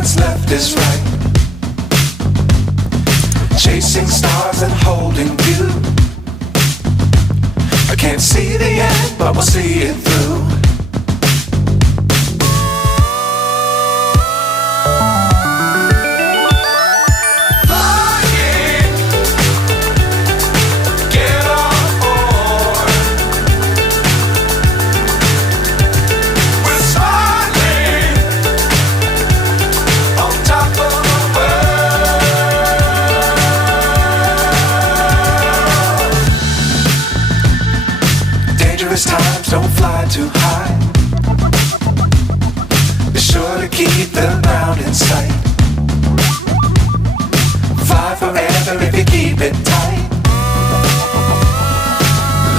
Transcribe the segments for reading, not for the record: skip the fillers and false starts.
what's left is right. Chasing stars and holding you. I can't see the end, but we'll see it through. Times don't fly too high. Be sure to keep the ground in sight. Fly forever if you keep it tight.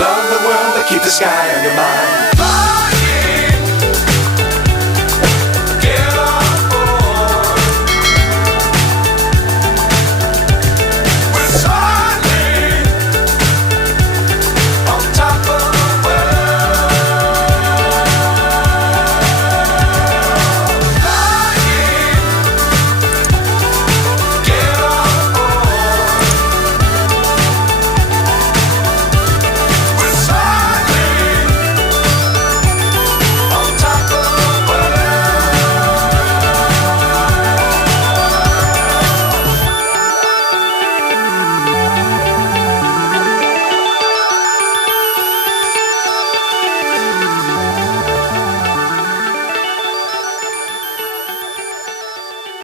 Love the world but keep the sky on your mind.